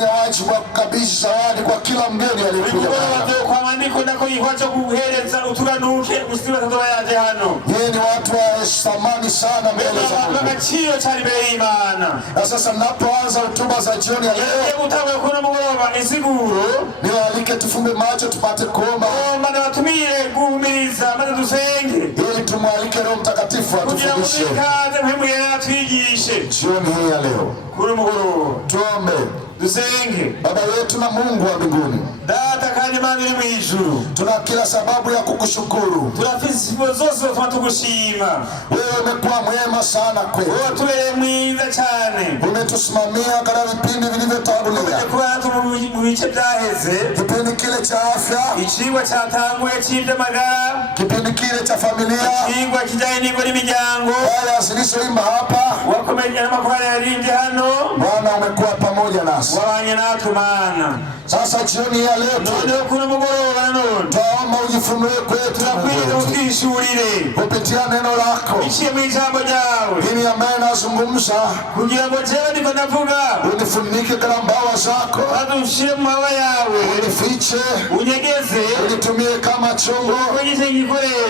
wamefanya wajibu wa kukabidhi zawadi kwa kila mgeni aliyekuja. Yeye ni watu wa thamani sana mbele za Mungu. Na sasa ninapoanza hotuba za jioni ya leo, niwaalike tufunge macho tupate kuomba. Ili tumwalike Roho Mtakatifu atufundishe jioni hii ya leo. Tuombe. Baba yetu na Mungu wa mbinguni, tuna kila sababu ya kukushukuru. Wewe umekuwa mwema sana kwetu. Umetusimamia katika vipindi vilivyotangulia. Kipindi kile cha afya, kipindi kile cha familia, wale zilizoimba hapa, Bwana umekuwa pamoja nasi. Sasa jioni ya leo tunaomba ujifunue kwetu kupitia neno lako. Ili ambaye nazungumza unifunike kwa mbawa zako, unifiche, unitumie kama chombo,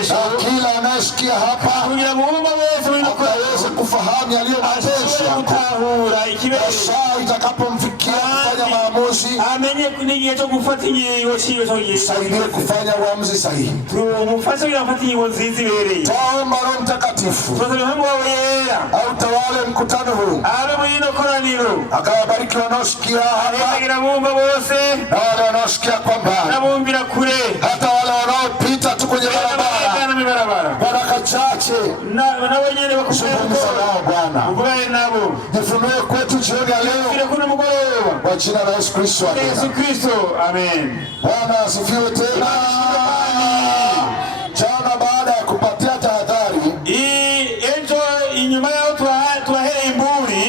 na kila anayesikia hapa akaweze kufahamu yaliyomtosha. Saa itakapomfikia kufanya maamuzi, saidie kufanya uamuzi sahihi. Tuomba Roho Mtakatifu autawale mkutano huu, akawabariki wanaosikia hapa na wale wanaosikia kwa mbali, hata wale wanaopita tu kwenye barabara. Baraka chache zungumza nao Bwana, jifunue kwetu jioni ya leo kwa jina la Yesu Kristo. Amen. Bwana asifiwe tena. Jana baada ya kupatia tahadhari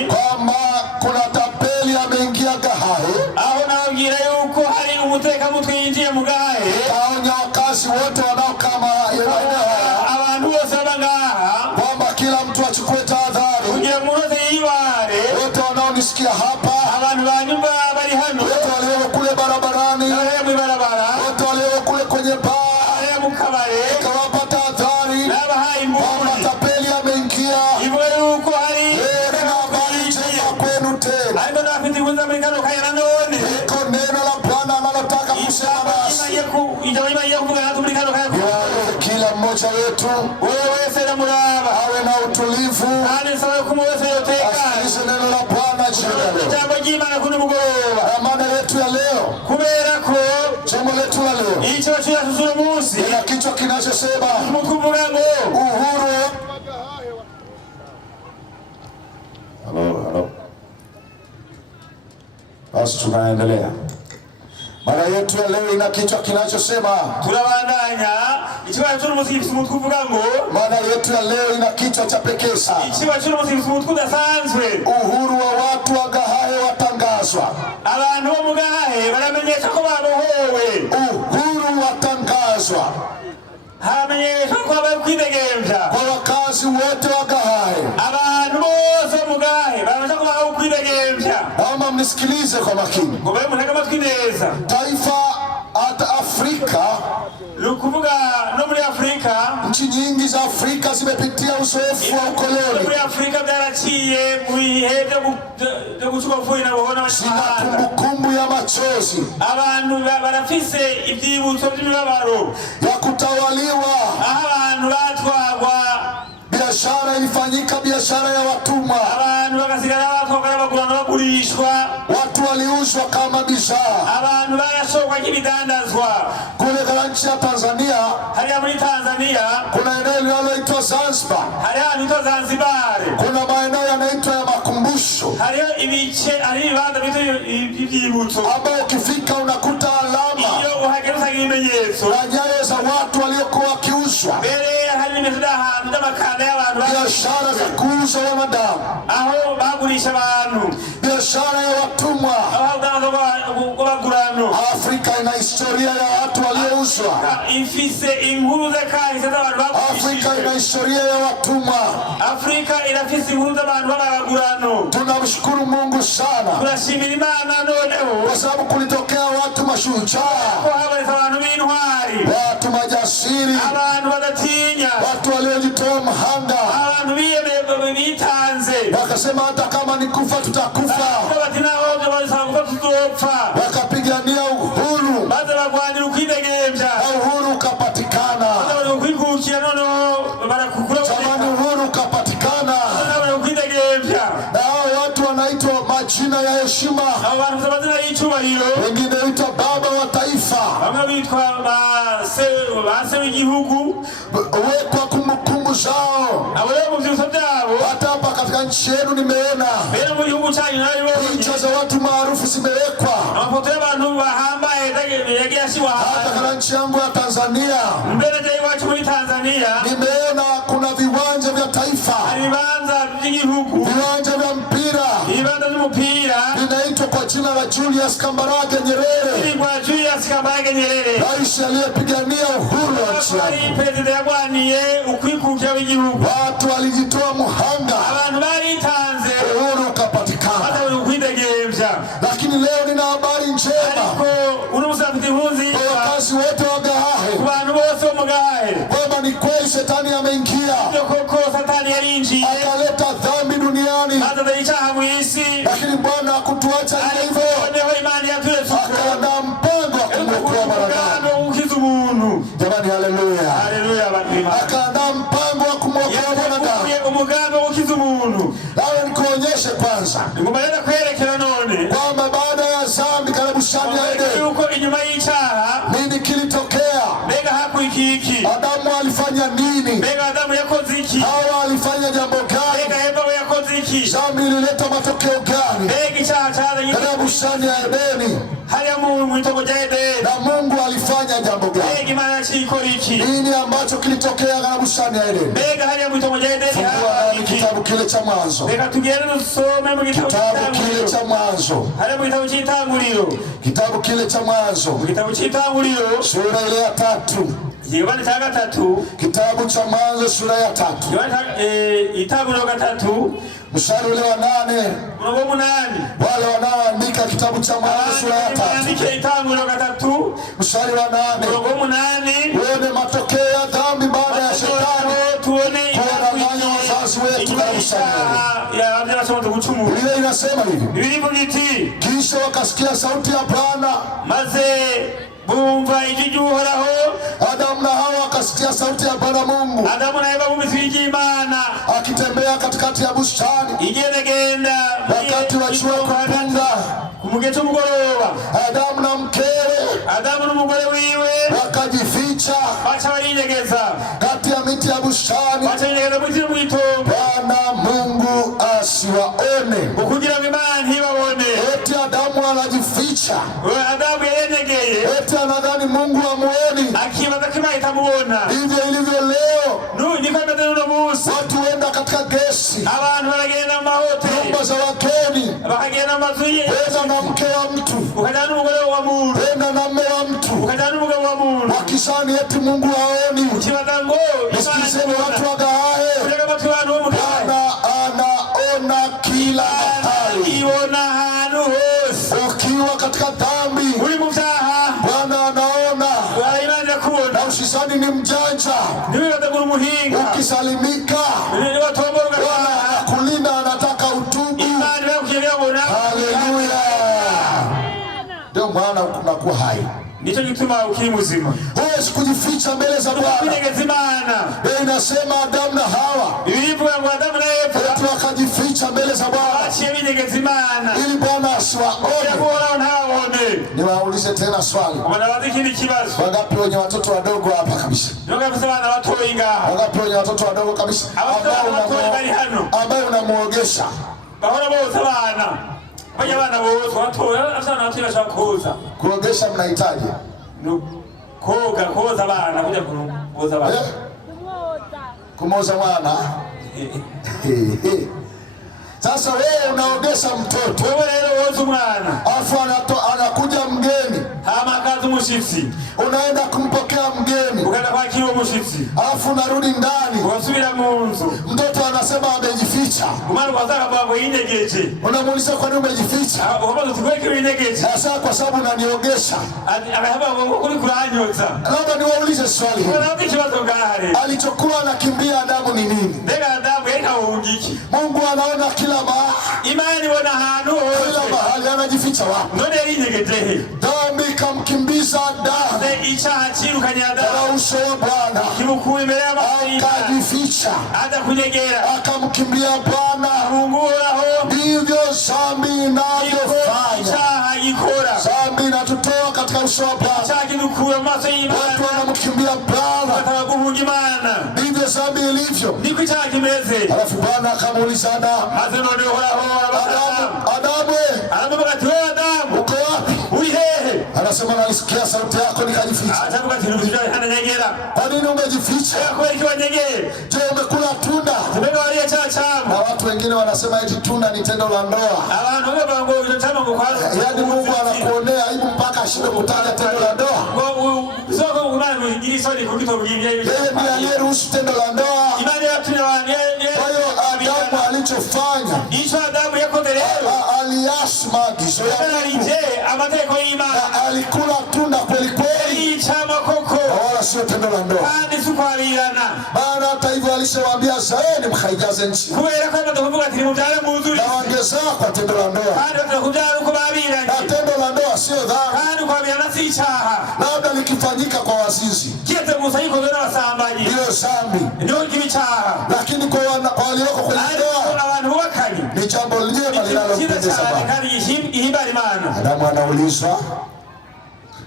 kwamba kuna tapeli ameingia Gahahe, kaonya wakazi wote wanaokama kwamba kila mtu achukue tahadhari. Wote wanaonisikia hapa, wote walio kule barabarani, wote walio kule kwenye baa, kawapa tahadhari kwamba tapeli ameingia. Na habari njema kwenu tena, iko neno la Bwana analotaka kusema nasi. Kila mmoja wetu awe na utulivu, asikilize neno la Bwana jioni ya leo. Amana yetu ya leo, somo letu la leo, ina kichwa kinachosema uhuru. Halo. Basi tunaendelea. Mara yetu ya leo ina kichwa kinachosema mara yetu ya leo ina kichwa cha pekee sana. Uhuru wa watu wa Gahahe watangazwa. Uhuru watangazwa kwa wakazi wote wa Gahahe. Naomba mnisikilize kwa makini. Taifa hata Afrika, nchi nyingi za Afrika zimepitia uzoefu wa ukoloni. Sina kumbukumbu ya machozi ya kutawaliwa. Biashara ilifanyika, biashara ya watumwa. Watu waliuzwa kama bidhaa. Kule katika nchi ya Tanzania, kuna eneo linaloitwa Zanzibar. Kuna maeneo yanaitwa ya makumbusho, ambao ukifika unakuta alama na nyayo za watu waliokuwa wakiuzwa. Biashara za kuuza wanadamu, biashara ya watumwa. Afrika ina historia ya watu waliouzwa. watumwazwa. Afrika ina historia ya watumwa. Afrika inafisi inkuru z'abantu b'abagurano. Tunamshukuru Mungu sana. Turashimira Imana noneho kwa sababu kulitokea watu mashujaa, abantu b'intwari, watu majasiri, abantu badatinya, watu waliojitoa mhanga, abantu bitanze, wakasema hata kama ni kufa tutakufa, wakapigania uhuru, uhuru ukapatikana, jamani, uhuru ukapatikana. Na hao watu wanaitwa majina ya heshima, wengine huitwa baba wa taifa, wekwa kumbukumbu zao. Hata hapa katika nchi yenu nimeona picha za watu maarufu zimewekwa. Hata katika nchi yangu ya Tanzania nimeona kuna viwanja vya taifa, viwanja vya mpira vinaitwa kwa jina la Julius Kambarage Nyerere, rais aliyepigania uhuru wa nchi yangu. Watu walijitoa muhanga, uhuru ukapatikana. Lakini leo nina habari njema kwa wakazi wote wa Gahahe, kwamba ni kweli shetani ameingia akaleta dhambi duniani, lakini Bwana hakutuacha hivyo. Akaandaa mpango wa kumwokoa mwanadamu. Jamani, haleluya! Akaandaa mpango wa kumwokoa mwanadamu. Nawe nikuonyeshe kwanza kwamba baada ya dhambi karibu Bustani ya Edeni, nini kilitokea? Adamu alifanya nini? Hawa alifanya jambo gani? Dhambi ilileta matokeo gani? Katika Bustani ya Edeni, na Mungu alifanya jambo gani? Nini ambacho kilitokea katika Bustani ya Edeni? Fungua kitabu kile cha Mwanzo. Kitabu kile cha Mwanzo. Kitabu kile cha Mwanzo. Sura ile ya 3. Kitabu cha Mwanzo sura ya 3. Mstari ule wa 8. Wale wanaoandika kitabu cha Mwanzo sura ya 3. Mstari wa 8. Uone matokeo ya dhambi baada ya shetani kuwadanganya wazazi wetu na Biblia inasema hivi: kisha wakasikia sauti ya Bwana, bumva ijwi ry'Uhoraho. Adamu na Hawa wakasikia sauti ya Bwana Mungu, Adamu na Eva bumvise ijwi ry'Imana akitembea katikati ya bustani igendagenda wakati wa jua kupunga, kumugihe cy'umugoroba. Adamu na mkewe, Adamu n'umugore wiwe wakajificha baca barinyegeza kati ya miti ya bustani, baca mu itongo, Bwana Mungu asiwaone, kugira ngo Imana ntibabone. Eti Adamu anajificha, Adamu yenyegeye, eti anadhani Mungu amuoni, akibaza ko Imana itamubona. Ndivyo ilivyo leo. Watu wenda katika gesi, abantu baragenda mu mahoteli, nyumba za wageni, bakagenda mu mazu wenda na mke wa mtu, ukajana n'umugore wa muntu, wenda na mume wa mtu, ukajana n'umugabo wa muntu, wakisani eti Mungu haoni. Ukibaza ngo nisikizeni watu wa Gahahe, Bwana anaona kila mahali. Ukiwa katika dhambi, Bwana anaona. Na usisani ni mjanja, ukisalimika Bwana anakulinda, anataka utubu. Haleluya! Ndio maana unakuwa hai. Nicho gituma ukiri muzima. Huwezi kujificha mbele za Bwana. Biblia inasema Adamu na Hawa wakajificha mbele za Bwana ili Bwana asiwaone. Niwaulize tena swali. Wangapi wenye watoto wadogo hapa kabisa? Wangapi wenye watoto wadogo kabisa ambao unamuogesha? Kuogesha mnahitaji koza bana kuja kuoza bana kumoza mwana. Sasa wewe unaogesha mtoto, wewe leo woza umwana, afu anakuja mgeni, hama akaza umushitsi, unaenda kumpokea mgeni, ukaenda kwakira umushitsi, afu unarudi ndani, wasubira mu nzu, mtoto anasema amejificha. umwana kwazaka bwango yinyegeje, unamuuliza kwa nini umejificha? ukabaza tukweke yinyegeje, sasa kwa sababu unaniogesha. akahaba ngo kuri kuranyotsa. Labda niwaulize swali hili, unaona kibazo ngahari, alichokuwa anakimbia Adamu ni nini? ndega Adamu yakahungiki. Mungu anaona kila mahali, imani ibona ahantu hose, kila mahali. Anajificha wapi? none yinyegeje he? Dhambi ikamkimbiza Adamu, icyaha kirukanye Adamu kwa uso wa Bwana, kimukuye imbere y'abantu, akajificha, aza kunyegera, akamkimbia Bwana. ahunguraho. Ndivyo dhambi inavyofanya. icyaha gikora, Dhambi inatutoa katika uso wa Bwana, icyaha kidukura mu maso watu y'Imana, wanamkimbia Bwana. bataba guhunga Imana. Ndivyo dhambi ilivyo. niko icyaha kimeze. Alafu Bwana akamuuliza Adamu, maze none uhoraho Adamu, aramuvuga ati, wewe Adamu uko wapi? uri hehe? Anasema nalisikia sauti yako nikajificha. atavuga ati, ntubyanyegera. Kwa nini umejificha? kubera iki wanyegeye? Je, umekula tunda? tubega wariye cyaha cyabo. Na watu wengine wanasema eti tunda ni tendo la ndoa. abantu bavuga ngo icyo cyama ngo kwaza, yaani Mungu anakuonea aibu mpaka ashinde kutaja tendo la ndoa. ngo soko umwana mugira isoni kugito bugirye. Yeye ndiye aliyeruhusu tendo la ndoa. imani yatumye abantu. Kwa hiyo Adamu alichofanya, icyo Adamu yakoze rero, aliasi maagizo ya Mungu, yararije amategeko y'Imana, alikula tunda kweli kweli, icama koko, wala sio tendo la ndoa. kandi sukwarirana. Maana hata hivyo alishawaambia zaeni mkaijaze nchi, kubera ko batavuga ati mubyare muzuri, na wangezaa kwa tendo la ndoa. kandi batakubyara uko babiranye, Na tendo la ndoa sio dhambi, kandi kwabirana si icyaha. labda likifanyika kwa wazinzi kiretse gusa yikozwe n'abasambanyi ndiyo dhambi, niho kiba icyaha, lakini kwa walioko kwenye ndoa ariko abantu bubakanye ni jambo jema cyiza linalompendeza cyane Bwana. kandi ihimbara Imana.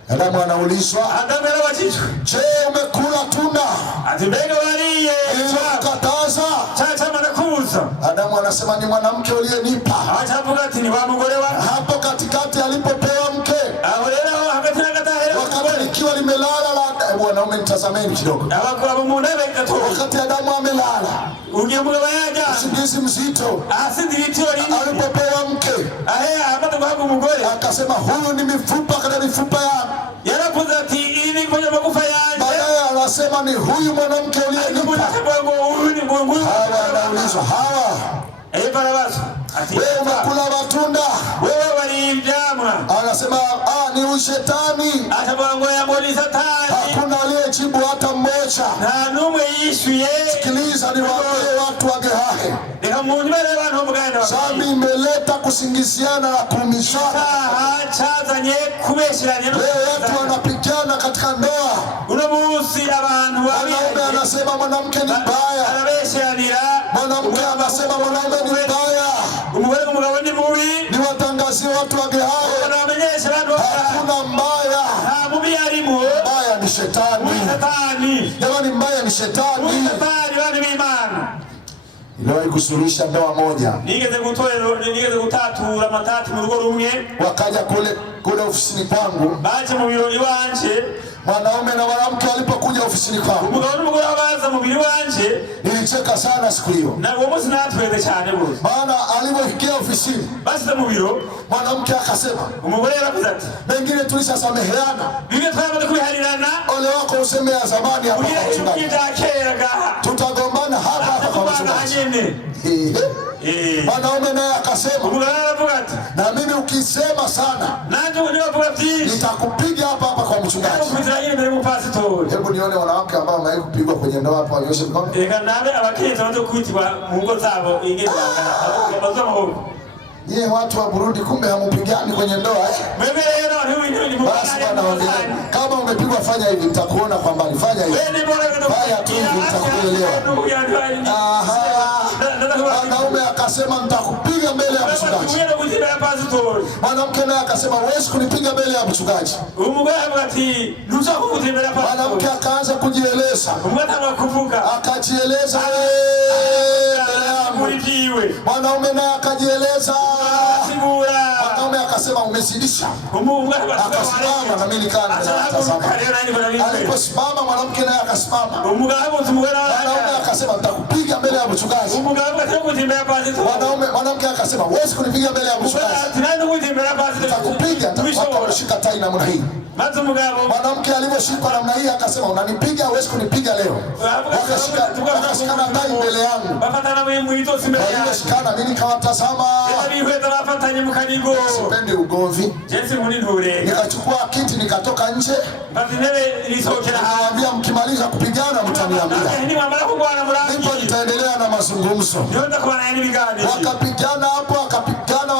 Adamu anaulizwa, Adamu yarabajijwe, je, umekula tunda ati mbega wariye nililokukataza? cyama nakubuza? Adamu anasema ni mwanamke uliyenipa. acavuga ati ni wa mugore wa. Hapo katikati alipopewa mke, aho rero hagati na gatahera wakati likiwa limelala la wanaume, nitazameni kidogo. abakora mu ntebe gato, Wakati Adamu amelala ugiye mugabo yaja usingizi mzito, asinzira itiro rinini, alipopewa mke amaze guhabwa umugore akasema huyu ni mifupa katika mifupa yangu. yaravuze ati iyi ni kwenye magufa yanjye. Baadaye anasema ni huyu mwanamke uliyenipa. Hawa anaulizwa, hawa barabaza ati wewe umekula matunda, wewe wali ivyamwa? anasema ni ushetani. atavuga ngo yamboni Satani. Hakuna aliyejibu hata mmoja. nta n'umwe yishuye. Sikiliza niwaambie watu wa Gehazi, reka munyumere abantu bo muganda wa dhambi imeleta kusingiziana na kuumizana. icyaha cyazanye kubesheranya no Leo watu wanapigana katika ndoa. uno munsi abantu Mwanaume anasema mwanamke ni mbaya, arabesheranira, mwanamke anasema mwanaume ni mbaya. umugore n'umugabo ni mubi. Niwatangazie watu wa Gehazi, bamenyesha abantu hakuna mbaya. nta mubi arimo. Mbaya ni shetani. Satani. Jamani, mbaya ni shetani. Satani bana b'Imana. Niliwahi kusuluhisha ndoa moja. Nigeze gutatura amatati mu rugo rumwe. Wakaja kule ofisini kwangu. Baje mu biro iwanje. Mwanaume na mwanamke walipokuja ofisini kwangu, umugabo n'umugore baza mu biro iwanje. Nilicheka sana siku hiyo. Na uwo munsi natweze cyane bose. Maana alipofikia ofisini, basi mu biro, mwanamke akasema, umugore yaravuze ati, "Mengine tulishasameheana. Bibye twamaze kubiharirana. Ole wako useme ya zamani hapa kwa mchungaji. Tutagombana hapa hapa kwa mchungaji." Mwanaume naye akasema, "Na mimi ukisema sana, nitakupiga hapa hapa kwa mchungaji." Hebu nione wanawake ambao wamewahi kupigwa kwenye ndoa hapa, wanyoshe mkono. Yeye watu wa Burundi kumbe hamupigani kwenye ndoa Basi bwana, kama umepigwa fanya hivi, nitakuona kwa mbali. Fanya hivi. Fanya tu hivi, nitakuelewa. Mwanaume akasema nitakupiga mbele ya mchungaji. Mwanamke naye akasema huwezi kunipiga mbele ya mchungaji. Mwanamke akaanza kujieleza. Akajieleza mwanaume naye akajieleza. Mwanaume akasema umezidisha. Akasimama na mimi nikaa natazama. Aliposimama mwanamke naye akasimama. Mwanaume akasema nitakupiga mbele ya mchungaji. mchungaji. Mwanamke akasema huwezi kunipiga mbele ya mchungaji. Nitakupiga. Watu walishika tai namna hii. Mwanamke alivyoshikwa namna hii akasema unanipiga, huwezi kunipiga leo. Wakashikana tai mbele yangu. Walishikana, mimi nikawatazama. Sipendi ugomvi. Nikachukua kiti nikatoka nje. Nikawaambia mkimaliza kupigana mtaniambia. Ndipo nitaendelea na mazungumzo. Wakapigana hapo, wakapigana.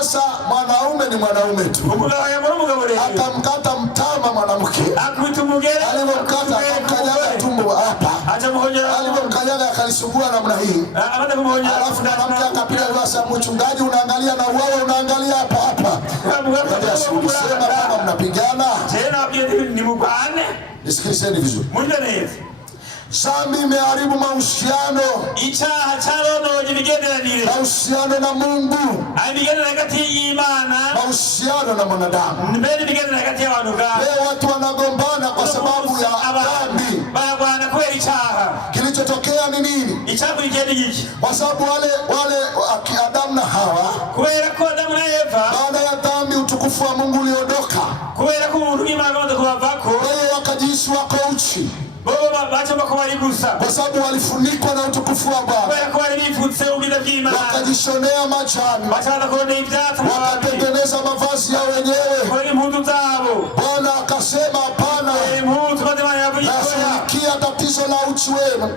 Sasa mwanaume ni mwanaume tu. Akamkata mtama mwanamke. Alimkata akamkanyaga tumbo hapa. Alimkanyaga akalisugua namna hii. Alafu mwanamke akapiga rwasa, mchungaji unaangalia na uwao unaangalia hapa hapa. Sema kama mnapigana. Nisikilizeni vizuri. Dhambi imeharibu mahusiano. Mahusiano na Mungu. Mahusiano na mwanadamu. Leo watu wanagombana kwa sababu ya dhambi. Kilichotokea ni nini? Kwa sababu wale Adamu na Hawa, baada ya dhambi utukufu wa Mungu uliondoka. Wao wakajihisi wako uchi. Kwa sababu walifunikwa na utukufu wa Baba. Wakajishonea majani. Wakatengeneza mavazi yao wenyewe. Bwana akasema hapana. Nashughulikia tatizo la uchi wenu.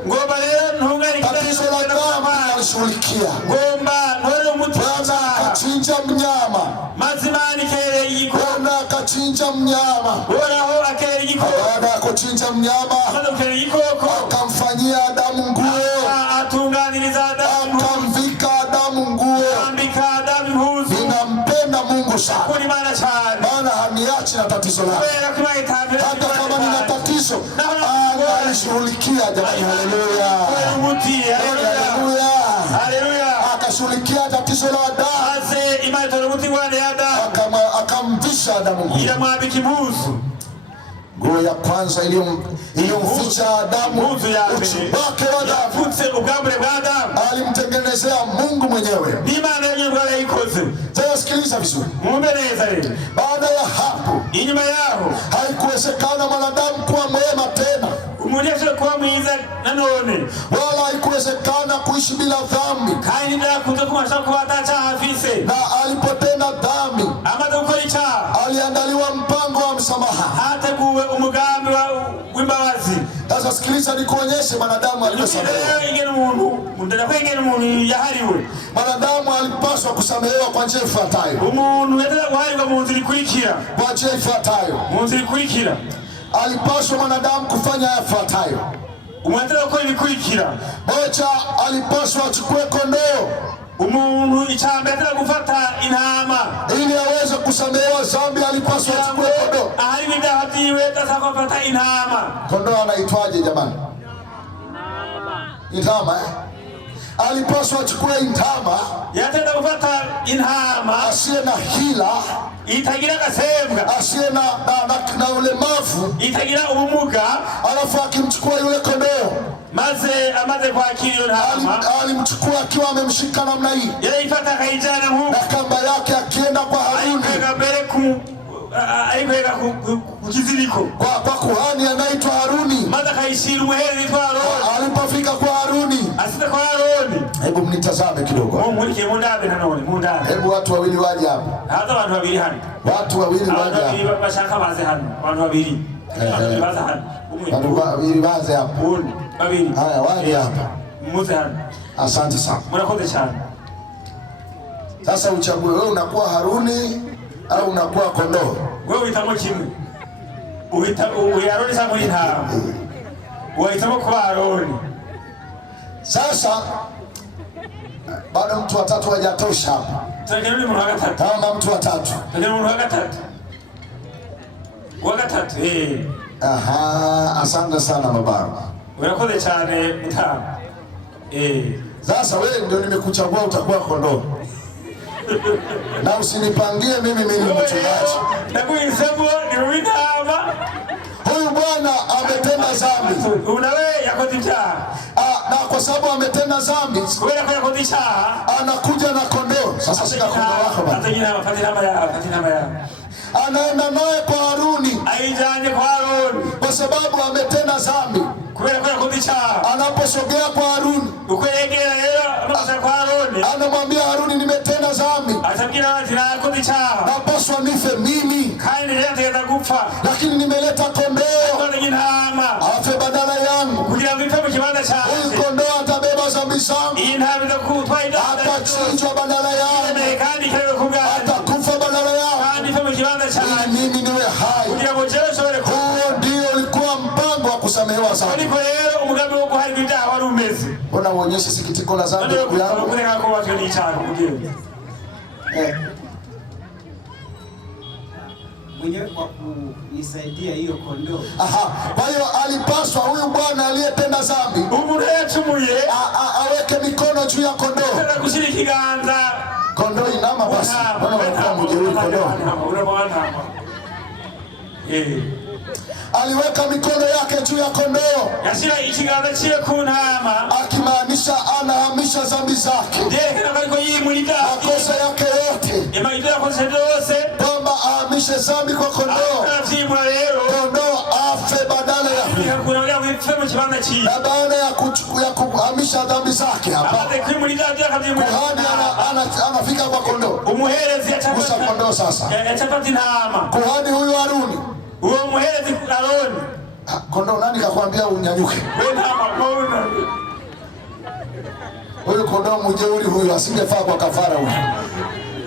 Tatizo la dhambi nalishughulikia. Bwana akachinja mnyama. Bwana akachinja mnyama. Baada ya kuchinja mnyama akamfanyia Adamu nguo. Akamvika Adamu nguo. Ninampenda Mungu sana, maana haniachi na tatizo lake. Hata kama nina tatizo alishughulikia. Jamani, haleluya. Akashughulikia tatizo la Adamu. Akamvisha Adamu nguo. Nguo ya kwanza iliyomficha Adamu uchi wake wa damu alimtengenezea Mungu mwenyewe. Sasa sikiliza vizuri. Baada ya hapo, haikuwezekana mwanadamu kuwa mwema tena, wala haikuwezekana kuishi bila dhambi. Na alipotenda dhambi, aliandaliwa mpango wa msamaha. Sasa sikiliza nikuonyeshe mwanadamu aliyosamehewa. Mwanadamu alipaswa kusamehewa kwa njia ifuatayo. Kwa njia ifuatayo. Alipaswa mwanadamu kufanya yafuatayo. Moja, alipaswa achukue kondoo. Ili aweze kusamehewa dhambi alipaswa achukue kondoo. Kondoo anaitwaje jamani? Intama. Alipaswa achukue intama. Asiye na hila. Asiye na ulemavu. Alafu akimchukua yule kondoo, alimchukua akiwa amemshika namna hii na kamba yake, akienda kwa Haruni, kwa kuhani anaitwa Haruni. Alipofika kwa Haruni, hebu mnitazame kidogo. Hebu watu wawili waje hapa. Watu wawili waje hapa. Haya, waje hapa. Asante sana. Sasa uchague wewe, unakuwa Haruni au unakuwa kondoo? Wewe uitamo kimwe. Uyaroni sana intama. Uitamo kwa Haruni. Sasa bado mtu watatu hajatosha hapa. Tunakarudi mtu wa gatatu. Kama mtu watatu. Tunakarudi mtu wa gatatu. Aha, asante sana Mabaru. Unakoze cyane mutama. Sasa wewe ndio nimekuchagua utakuwa kondoo. Na usinipangie mimi mchungaji. Nakuisemo ni witama. Huyu bwana bwana ametenda dhambi, unawe yakoze icyaha, na kwa sababu ametenda dhambi, kubera ko yakoze icyaha, anakuja na kondoo. Sasa shika kondoo wako bwana, anaenda naye kwa Haruni, aijanye kwa Haruni, kwa sababu ametenda dhambi. kubera ko yakoze icyaha, anaposogea kwa Haruni, uko yegera rero amakosa kwa Haruni, anamwambia Haruni, nimetenda dhambi, atabwira ati nakoze icyaha, napaswa nife mimi, kandi rero ategeza gupfa, lakini nimeleta kondoo intama afe badala yangu, kugira ngo ipfe mu kibanza cyanjye. Huyu kondoo atabeba dhambi zangu, iyi ntama izakutwa idafite, atachinjwa badala yangu, kandi ikarewe ku bwanjye, atakufa badala yangu, kandi ipfe mu kibanza cyanjye, ili mimi niwe hai. kugira ngo jewe nshobore kuba. Huo ndio ulikuwa mpango wa kusamehewa dhambi. Ariko rero umugambi wo guharirwa ibyaha wari umeze. Mbona uonyeshe sikitiko la dhambi yangu? Kureka ko watu ni icyaha kugira mwenyewe kwa kunisaidia hiyo kondoo. Kwa hiyo alipaswa huyu bwana aliyetenda dhambi umuntu yacumuye aweke mikono juu ya kondoo. Tena kushira ikiganza Kondoo inama basi. Mbona unakuwa mjeuri kondoo? Aliweka mikono yake juu ya kondoo, yashira ikiganza cyiwe ku ntama, akimaanisha anahamisha dhambi zake, makosa yake yote, kwamba ahamishe dhambi kwa kondoo, kondoo afe badala ya na baada ya kuhamisha dhambi zake hapa, kuhani anafika kwa kondoo, kusa kondoo sasa. Kuhani huyu Haruni, uwo muherezi Aroni, kondoo nani kakwambia unyanyuke? Huyu kondoo mjeuri huyu asingefaa kwa kafara huyu.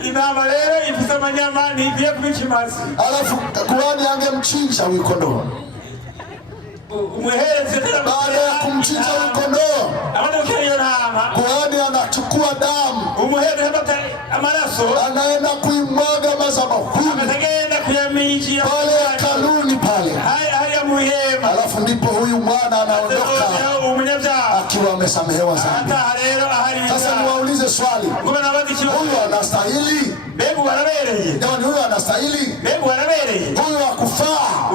Inama leo ifite amanyama ni igiye kubikimazi. Alafu kuhani angemchinja huyu kondoo. Umuherezi baada ya kumchinja huyu kondoo, kuhani anachukua damu, umuherezi hata amaraso anaenda kuimwaga madhabahuni pale hekaluni pale. Alafu ndipo huyu mwana anaondoka akiwa amesamehewa dhambi. Sasa niwaulize swali, huyu anastahili? Jamani, huyu anastahili? Huyu hakufaa,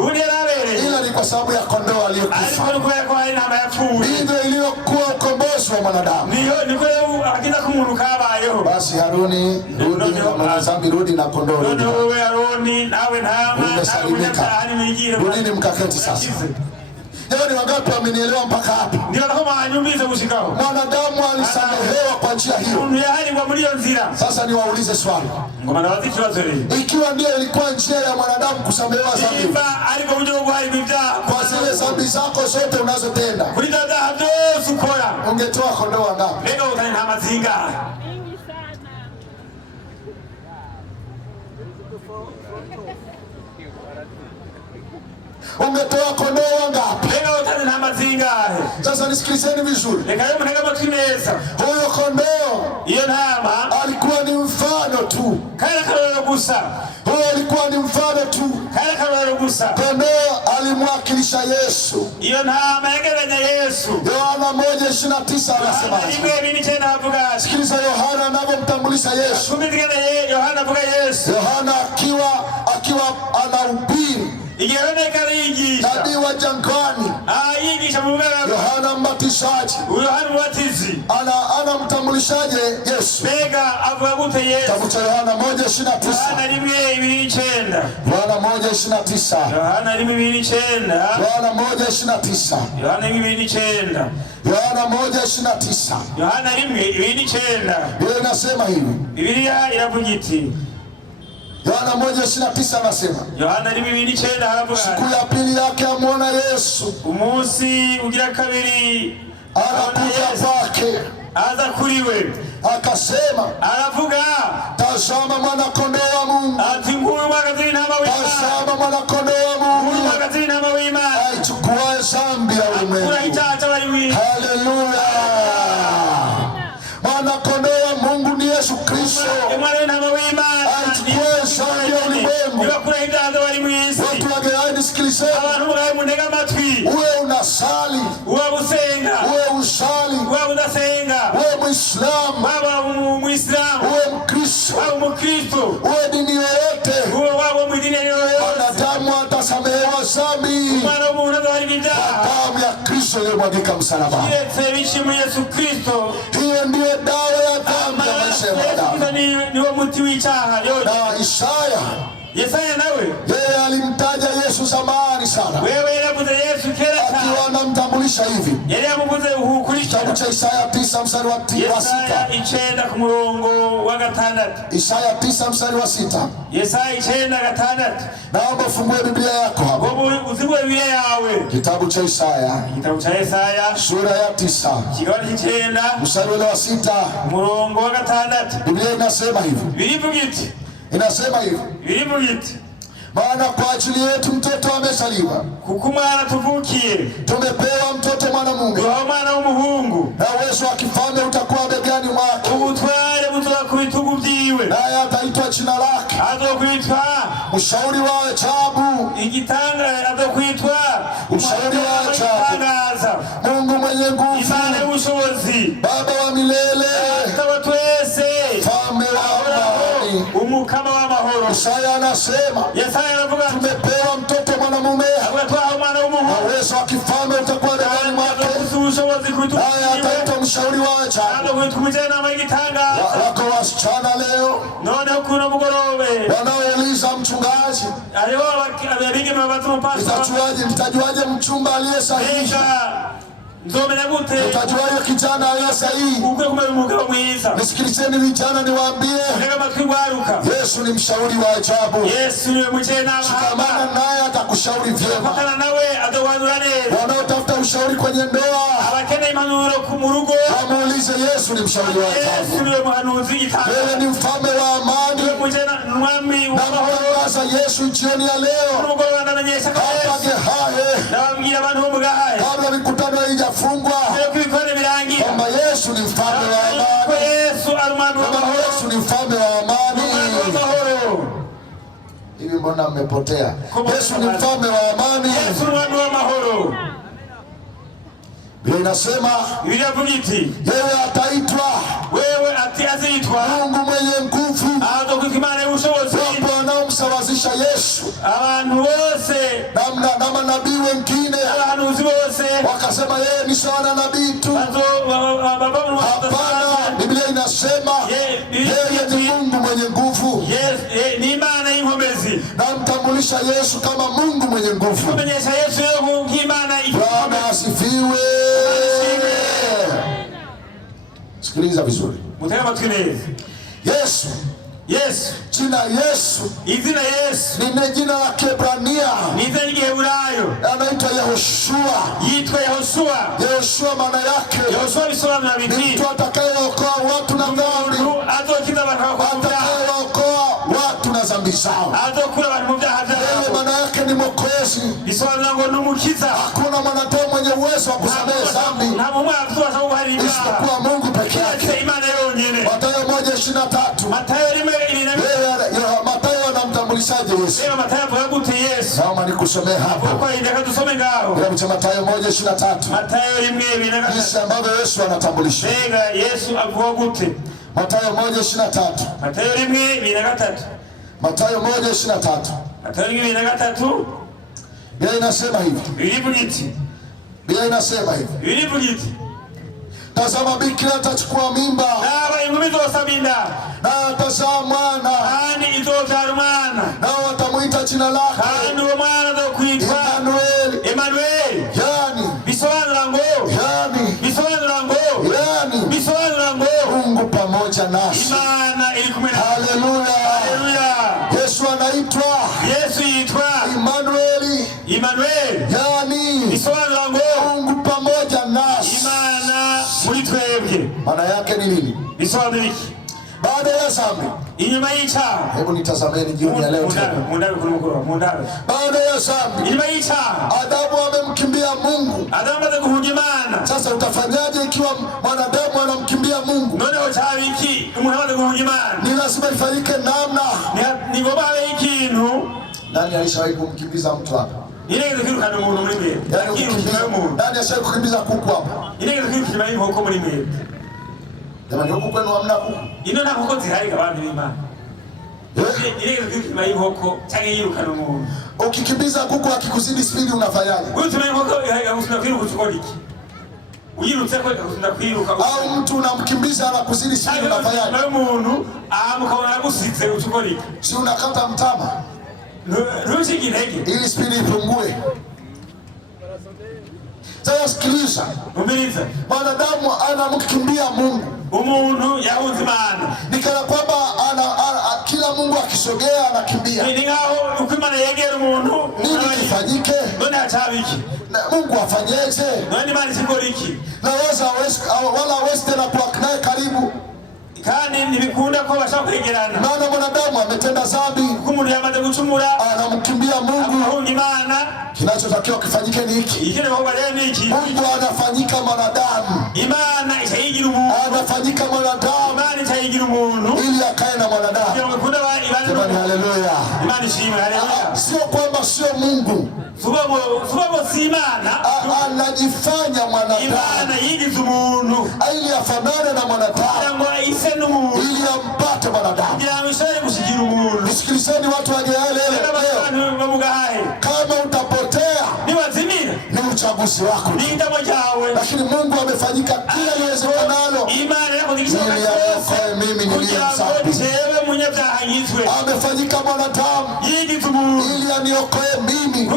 ila ni kwa sababu ya kondoo aliyekufa. Ndivyo iliyokuwa ukombozi wa mwanadamu. Basi Haruni, rudi na dhambi, rudi na kondoo, umesalimika. Rudini mkaketi sasa. Jamani, wangapi wamenielewa mpaka hapa? Mwanadamu alisamehewa kwa njia hiyo. Sasa niwaulize swali, ikiwa ndio ilikuwa njia ya mwanadamu kusamehewa dhambi, kwa zile dhambi zako zote unazotenda, ungetoa kondoo wangapi? Ungetoa kondoo wangapi? Sasa nisikilizeni vizuri. Huyo kondoo alikuwa ni mfano tu. Huyo alikuwa ni mfano tu. Kondoo alimwakilisha Yesu. Yohana 1:29 anasema. Sikiliza Yohana anavyomtambulisha Yesu. Yohana akiwa anahubiri, nabii wa jangwani, Yohana Mbatizaji, anamtambulishaje Yesu? Kitabu cha Yohana 1:29. Yohana 1:29. Yohana 1:29. Biblia inasema hivi. Biblia iravuga iti, Yohana 1:29 anasema, siku ya pili yake amwona Yesu, umunsi ugira kabiri anakuja kwake, aza kuriwe, akasema, aravuga, tazama mwana kondoo wa Mungu, ati nguyu mwagazi w'intama w'Imana, tazama mwana kondoo wa Mungu, mwagazi w'intama w'Imana, aichukua dhambi ya ulimwengu. Haleluya! Mwana kondoo wa Mungu ni Yesu Kristo, aichukua dhambi ya ulimwengu. Watu wa Gerani, sikilizeni, uwe unasali, uwe usali, uwe Muislamu, uwe Mkristo, uwe dini yoyote, wanadamu atasamehewa dhambi. damu ya Kristo iliyomwagika msalabani. Hiyo ndiyo dawa ya dhambi ya maisha ya mwanadamu. Na Isaya nawe yeye alimtaja Yesu zamani sana, akiwa anamtambulisha hivi. Kitabu cha Isaya 9 mstari wa 6. Isaya 9 mstari wa 6. Naomba ufungue Biblia yako hapo. Kitabu cha Isaya sura ya 9 mstari wa 6. Biblia inasema hivi. Inasema hivi. Maana kwa ajili yetu mtoto amezaliwa, tumepewa mtoto mwanamume, na uwezo wa kifalme utakuwa begani mwake, naye ataitwa jina lake Mshauri wa Ajabu, Mshauri wa Ajabu, Mungu mwenye nguvu, Baba wa milele, Mfalme wa amani. Isaya anasema tumepewa mtoto mwanamume, na uwezo wa kifalme utakuwa begani mwake, naye ataitwa Mshauri wa Ajabu. Wako wasichana leo wanaouliza mchungaji, nitajuaje mchumba aliye sahihi? Utajuaje kijana aliye sahihi? Nisikilizeni vijana, niwaambie, Yesu ni mshauri wa ajabu. Shikamana naye atakushauri vyema. Wanaotafuta ushauri kwenye ndoa, wamuulize Yesu ni mshauri wa ajabu. Wewe ni mfalme wa amani, na mtangaza Yesu jioni ya leo hapa Gehahe, kabla mikutano haijafungwa, kwamba Yesu ni mfalme wa amani, kwamba Yesu ni mfalme wa amani. Hivi mbona mmepotea? Yesu ni mfalme wa amani. Biblia inasema yeye ataitwa Mungu mwenye nguvu. Wapo wanaomsawazisha Yesu na manabii wengine, wakasema yeye ni sawa na nabii tu. Hapana, Biblia inasema yeye ni Mungu mwenye nguvu, na mtambulisha Yesu kama Mungu mwenye nguvu. Bwana asifiwe. Sikiliza vizuri. Yesu, jina Yesu ni jina la Kiebrania, anaitwa Yehoshua. Yehoshua maana yake ni mtu atakayeokoa watu na dhambi, atakayeokoa watu na dhambi zao. Yeye maana yake ni Mwokozi. Hakuna mwanadamu mwenye uwezo wa kusamehe dhambi isipokuwa Mungu peke yake. Mathayo 1:23. Mathayo anamtambulishaje Yesu? Naomba nikusomee hapo. Kitabu cha Mathayo 1:23. Jinsi ambavyo Yesu anatambulisha. Mathayo 1:23. Mathayo 1:23. Biblia inasema hivi. Biblia inasema hivi. Tazama, bikira atachukua mimba, na atazaa mwana, nao watamuita jina lake Emanueli, yani Mungu pamoja nasi. Haleluya. Yesu anaitwa Emanueli, yani Mungu pamoja nasi. Maana yake ni nini? Baada ya dhambi, hebu nitazameni jioni ya leo tena. Baada ya dhambi, Adamu amemkimbia Mungu. Sasa utafanyaje ikiwa mwanadamu anamkimbia Mungu? Ni lazima ifanyike namna. Nani alishawahi kumkimbiza mtu hapa? Nani ashawahi kukimbiza kuku hapa? Jamani, huku kwenu hamna kuku? Ile kuzima inkoko cyangwa yirukana umuntu. Ukikimbiza kuku akikuzidi spidi unafanyaje? Uzima inkoko yakuzina kwiruka iki? Uyirutse ko yakuzina kwiruka. Au mtu unamkimbiza anakuzidi spidi unafanyaje? Wewe umuntu ahamukabona gusize ukora iki? Si unakata mtama? Rushigirege. Ili spidi ipungue. Sasa sikiliza. Umbiliza. Wanadamu anamkimbia Mungu. Umuntu yahunze Imana. Nikana kwamba kila Mungu akisogea anakimbia. Ni ngao uko Imana yegera umuntu. Nini kifanyike? None atabiki. Mungu afanyeje? None Imana sikora iki? Na wala weste na kwa naye karibu. Kandi nibikunda ko bashaka kwegerana. Maana mwanadamu ametenda dhambi. Kumuntu yamaze gucumura. Anamkimbia Mungu. Ahunga Imana. Kinachotakiwa kifanyike ni hiki. Ikine ko bare ni iki? Mungu anafanyika mwanadamu. Imana itayigira umuntu. Anafanyika mwanadamu. Imana itayigira umuntu. Ili akae na mwanadamu. Jamani, haleluya. Imana ishimwe, haleluya. Sio kwamba sio Mungu. Subo si Imana. Anajifanya mwanadamu. Imana yigize umuntu. Ili afanane na mwanadamu. Ngo ise n'umuntu. Ili ampate mwanadamu. Kugira ngo ishobore gushigira umuntu. Nisikilizeni watu wa Geale leo. Kama utapotea niwazimira ni uchaguzi wako. Ndamo jawe. Lakini Mungu amefanyika kila liwezekanalo. Imana yakudigisha mimi niliyemsafi. Amefanyika mwanadamu ili aniokoe mimi.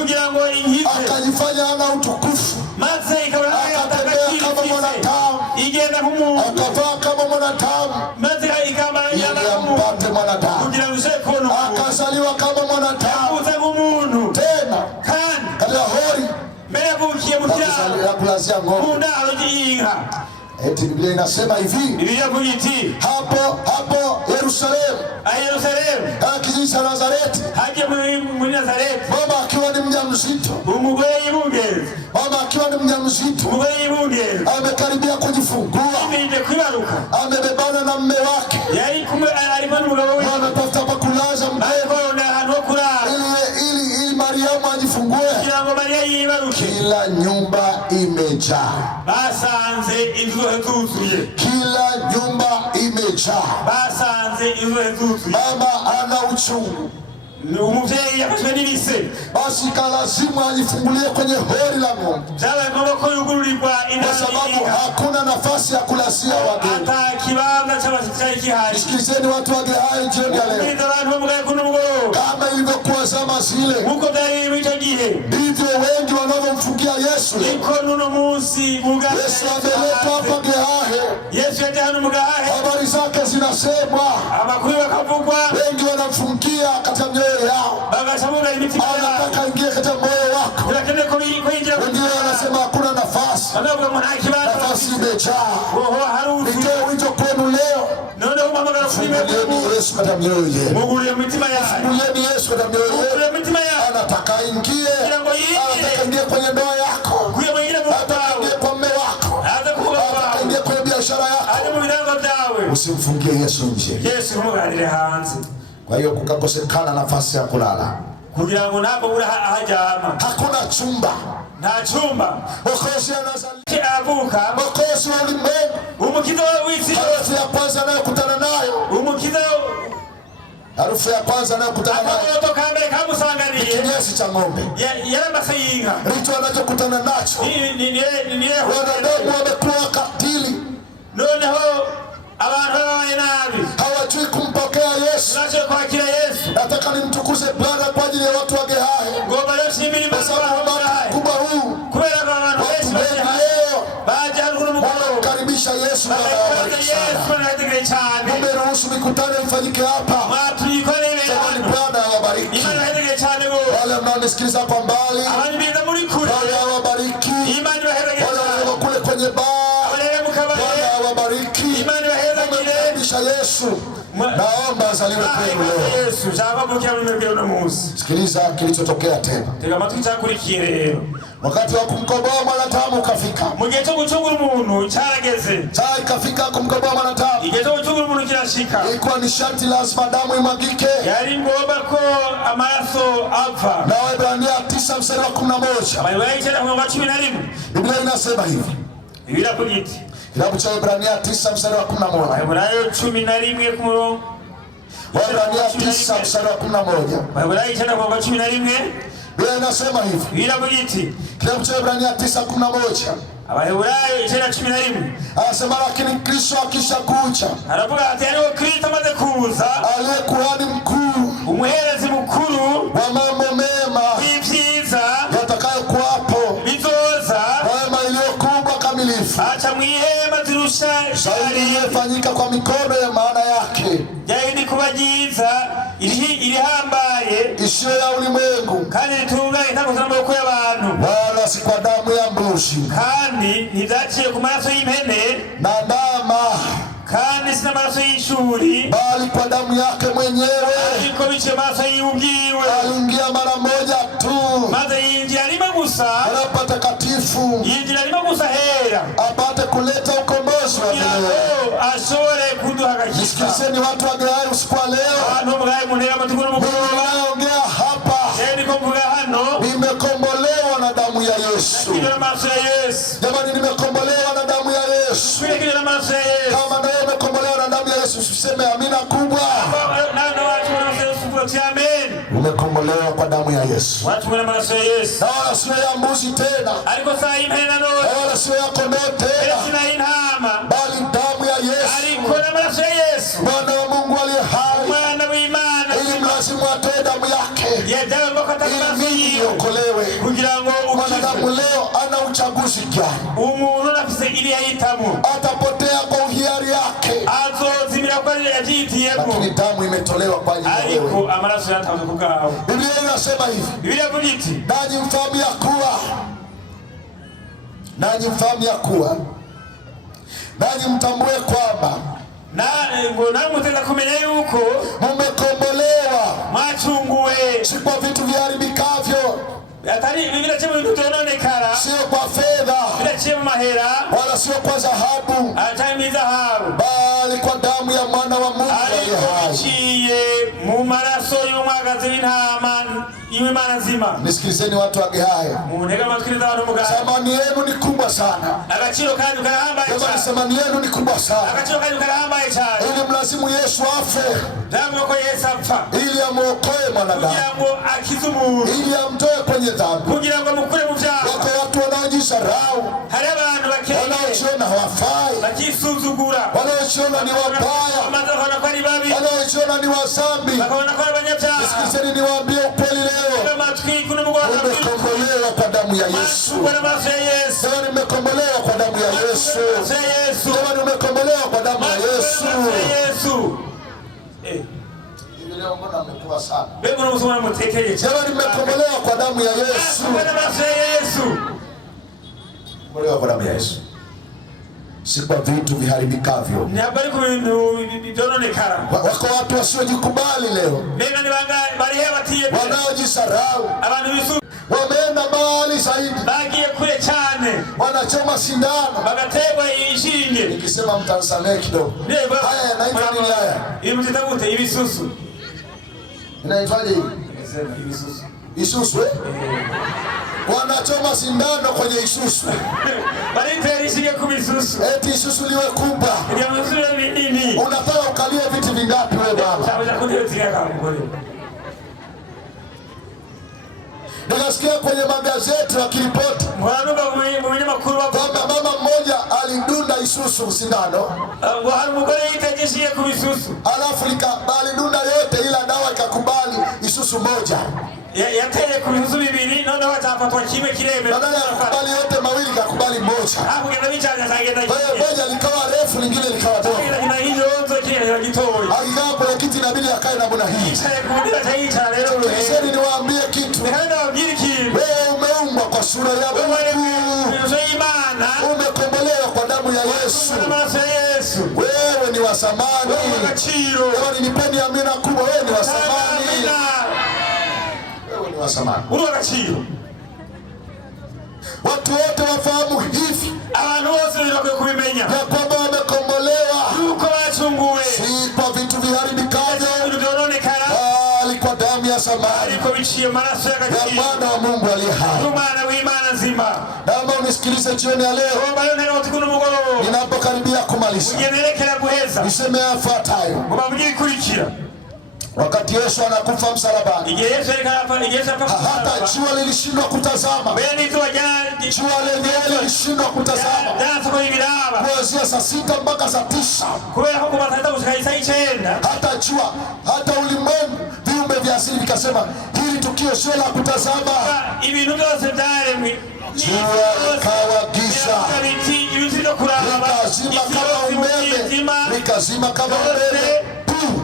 Akajifanya ana utukufu. Akatembea kama mwanadamu. Akavaa kama mwanadamu ili ampate mwanadamu. Akazaliwa kama mwanadamu. Tena katika hori ya kulazia ng'ombe. Eti Biblia inasema hivi. Hapo Yerusalemu. Kijiji cha Nazareti. Mama akiwa ni mjamzito. Mama akiwa ni mjamzito. Amekaribia kujifungua. Amebebana na mume wake. Anatafuta pa kulaza mtoto. Ili Mariamu ajifungue. Kila nyumba imejaa. Kila nyumba imejaa. Mama ana uchungu. Basi kalazimu ajifungulie kwenye hori la ng'ombe. Kwa sababu hakuna nafasi ya kulasia wageni. Sikilizeni watu wa Gehazi jioni ya leo. Kama ilivyokuwa zama zile, ndivyo wengi wanavyomfungia Yesu. Yesu ameletwa hapa Gehazi. Habari zake zinasemwa. Wengi wanamfungia katika mioyo yao. Anataka ingie katika moyo wako. Wengine wanasema hakuna nafasi. Nafasi imejaa. Nitoe wito kwenu leo. Fungulieni Yesu katika mioyo yenu. Fungulieni Yesu katika mioyo yenu. Anataka ingie. Anataka ingie kwenye ndoa yako. Anataka ingie kwa mume wako. Anataka ingie kwenye biashara yako. Usimfungie Yesu nje. Kwa hiyo kukakosekana nafasi ya kulala. Hakuna chumba. Mwokozi anazaliwa. Mwokozi wa ulimwengu. Harufu ya kwanza anayokutana nayo. Harufu ya kwanza anayokutana nayo. Kinyesi cha ng'ombe. Ndicho anachokutana nacho. Wanadamu wamekuwa katili. Hawajui kumpokea Yesu. Nataka nimtukuze Bwana kwa ajili ya watu wa Gehazi. Kwa sababu mkubwa huu watu wengi leo wanamkaribisha Yesu na wabariki sana. Mmeruhusu mikutano ifanyike hapa. Bwana awabariki. Wale mnaonisikiliza kwa mbali, Bwana awabariki. Wale kule kwenye baa, Bwana awabariki. Mmekaribisha Yesu. Naomba azaliwe kwenu leo. Sikiliza kilichotokea tena. Wakati wa kumkomboa mwanadamu ukafika. Saa ikafika kumkomboa mwanadamu. Ilikuwa ni sharti lazima damu imwagike. Na Waebrania 9 mstari wa 11. Biblia inasema hivi. Kitabu cha Waebrania 9 mstari wa 11. Waebrania 9 mstari wa 11. Waebrania 9:11. Biblia inasema hivi. Biblia iti. Kitabu cha Waebrania 9:11. Waebrania 9:11. Anasema lakini Kristo akisha kuja. Aravuga ati ariho Kristo amaze kuza. Aliye kuhani mkuu. Umuherezi mukuru wa mambo mema. Ibyiza yatakayokuwapo. Bizoza. Wema iliyokuwa kamilifu. Acha mwihema zirusha shari yefanyika kwa mikono ya maana yake. Yaindi kubagiza ilihambaye isiyo ya ulimwengu. Kandi litunganye ntabwo n'amaboko y'abantu. Wala si kwa damu ya mbuzi. Kandi ntizaciye ku maraso y'impene na ndama. Kandi sina maraso y'ishuri. Bali kwa damu yake mwenyewe. Ariko biciye maraso y'ubwiwe. Aliingia mara moja tu. Maze yinjira rimwe gusa. Wala patakatifu. Yinjira rimwe gusa hera. Apate kuleta ukombozi wa milele. Ashore kuduhagakisha. Nisikilizeni watu wa Gehaya usiku wa leo. Abantu mgaye munera matukuru mukuru. Naongea hapa. Niko mvuga hano. Nimekombolewa na damu ya Yesu. Nakijana maraso ya Yesu. Jamani nimekombolewa na damu ya Yesu. Nakijana maraso ya Yesu. Kama nawe umekombolewa na damu ya Yesu usiseme amina kubwa. Umekombolewa kwa damu ya Yesu. Watu wana maraso ya Yesu. Na wala sio ya mbuzi tena. Aliko saa impena no. Wala sio ya kondoo tena. Sina inhama. Bali damu ya Yesu. Aliko na maraso ya Yesu. Bwana wa Mungu aliye hai. Mwana wa imani. Ili mlazimu atoe damu yake. Yajao mbaka ili okolewe. Kugira ngo mwanadamu leo ana uchaguzi gani? Umuntu nafise ili yahitamo. Atapotea kwa hiari yake. Azozimira kwa yajitiyemo. Lakini damu imetolewa kwa ajili ya wewe. Aliko amaraso yatavuze kugaho. Biblia inasema hivi. Biblia iti. Nanyi mfahamu ya kuwa. Nanyi mfahamu ya kuwa. Nanyi mtambue kwamba. Ngo namwe mutenda kumenya yuko mumekombolewa. Mwachunguwe. Si kwa vitu viharibikavyo. Atari Biblia chema bintu byononekara. Sio kwa fedha. Biblia chema mahera. Wala sio kwa dhahabu. Atari dhahabu. Bali kwa damu ya mwana wa Mungu aliye hai. Mu maraso y'umwagazi w'intama y'Imana nzima. Nisikilizeni watu wa Gehaya. Munega masikiliza watu mugaya. Thamani yenu ni kubwa sana. Agaciro kanyu karahambaye cyane. Thamani yenu ni kubwa sana. Agaciro kanyu karahambaye cyane. Ili mlazimu Yesu afe. Damu yako Yesu apfa. Ili amuokoe mwanadamu. Kugira ngo akize umuntu. Ili amtoe kwenye dhambi. Kugira ngo amukure mu byaha. Wako watu wanaojisarau. Hari abantu bakeye. Wanaojiona hawafai. Bakisuzugura. Wanaojiona ni wabaya. Wanaojiona ni wazambi. Nisikilizeni niwaambie ukweli leo. Umekombolewa kwa damu ya Yesu. Jamani umekombolewa kwa damu ya Yesu. Jamani umekombolewa kwa damu ya Yesu. Hivi leo mbona mmekuwa sana? Jamani umekombolewa kwa damu ya Yesu. Umekombolewa kwa damu ya Yesu. Si kwa vitu viharibikavyo. Nabari ku bintu byononekara. Wako watu wasiojikubali leo. Nega ni bari hebatiye. Wanaojisarau. Abantu bisu. Wameenda mbali zaidi. Bagiye kure cyane. Wanachoma sindano. Bagategwa inshinge. Nikisema mtansamee kidogo. Haya yanaitwa nini haya? Ibi mtitagute ibisusu. Inaitwaje hivi? Ibisusu. Isusu eh? Wanachoma sindano kwenye isusu. Bali ishige kubisusu. Eti isusu liwe kubwa. Ndio mzuri nini? Unataka ukalie viti vingapi wewe baba? Sababu ya kudetia kama ngoni. Nikasikia kwenye magazeti wakiripoti mwenye makuru kwamba mama mmoja alidunda isusu sindano. Umugore yitegeshije kubisusu. Alafu alidunda yote ila dawa ikakubali isusu moja. Yateye kubisusu bibiri none watafatwa kimwe kireme. Badala ya kukubali yote mawili kakubali moja. Hapo kenda bichanga sagenda. Moja likawa refu lingine likawa dogo. Ina hiyo yote kile kitoi. Akikaa kwenye kiti inabidi akae na bwana hii. Sasa niwaambie kitu. Wewe umeumbwa kwa sura ya Mungu. Umekombolewa kwa damu ya Yesu. Wewe ni wa thamani. Wewe nipeni amina kubwa. Wewe ni wa thamani. Wewe ni wa thamani. Watu wote wafahamu hivi. Abantu bose birakwiye kubimenya. Ya kwamba wamekombolewa. Yuko bachunguwe. Si kwa vitu viharibikavyo. Bali kwa damu ya thamani. Ya mwana wa Mungu aliye hai. Naomba unisikilize jioni ya leo. Ninapokaribia kumaliza. Niseme yafuatayo. Wakati Yesu anakufa msalabani, hata jua lilishindwa kutazama. Jua lenyewe lilishindwa kutazama kuanzia saa 6 mpaka saa 9. Hata jua, hata ulimwengu, viumbe vya asili vikasema hili tukio sio la kutazama. Jua likawa giza, likazima kama umeme, likazima kama umeme,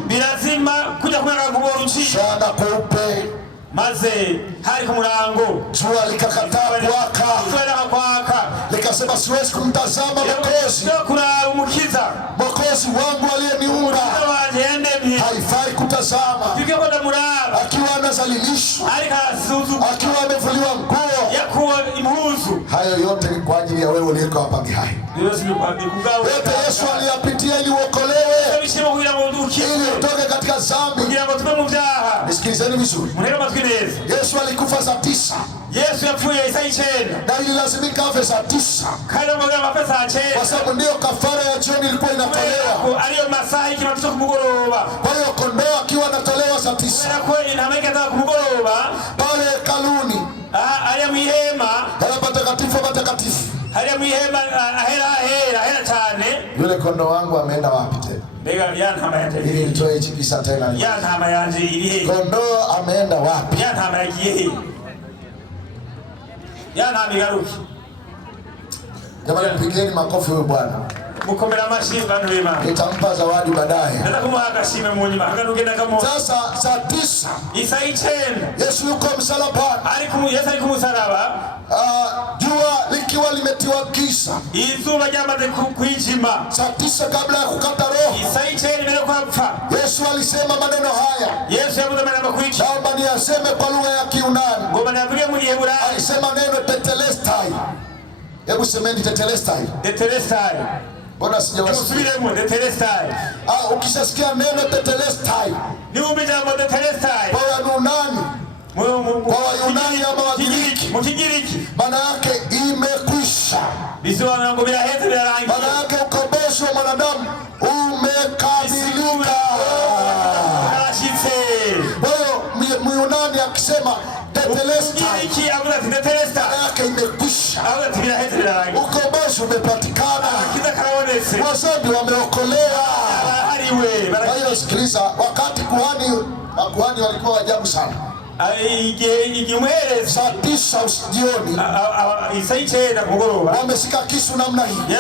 bilazima kuja kumweka kubora uchi sana kweupe. Maze hari ku murango, jua likakataa kuwaka, likasema siwezi kumtazama Mwokozi, Mwokozi wangu aliyeniumba haifai kutazama. Akiwa anazalilishwa, akiwa amevuliwa nguo, hayo yote ni kwa ajili ya wewe uliyeko hapa hai. Yote Yesu aliyapitia ili uokolewe, ili utoke katika dhambi. Nisikilizeni vizuri. Yesu alikufa saa 9. Yesu yapfuye isaa 9. Na ililazimika afe saa 9. Kwa sababu ndio kafara ya jioni ilikuwa inatolewa. Kwa hiyo kondoo akiwa anatolewa saa 9 pale hekaluni, pale patakatifu, yule kondoo wangu ameenda wapi tena? Ili nitoe hichi kisa tena. Kondoo ameenda wapi? Jamani, mpigeni makofi huyu bwana. Nitampa zawadi baadaye. Sasa saa 9 Yesu yuko msalabani. Jua likiwa limetiwa giza. Saa 9 kabla ya kukata roho, Yesu alisema maneno haya. Naomba niyaseme kwa lugha ya Kiyunani. Alisema neno tetelestai. Hebu semeni tetelestai. Mbona sijawasikia? Ukishasikia neno tetelestai, kwa Wayunani, ama Wagiriki, maana yake imekwisha. Maana yake ukombozi wa mwanadamu umekamilika. Kwa hiyo Myunani akisema tetelestai, maana yake imekwisha. Ukombozi umepatikana. Wasambi wameokolewa. Kwa hiyo sikiliza, wakati makuhani walikuwa ajabu sana. Saa 9 jioni wameshika kisu namna hii.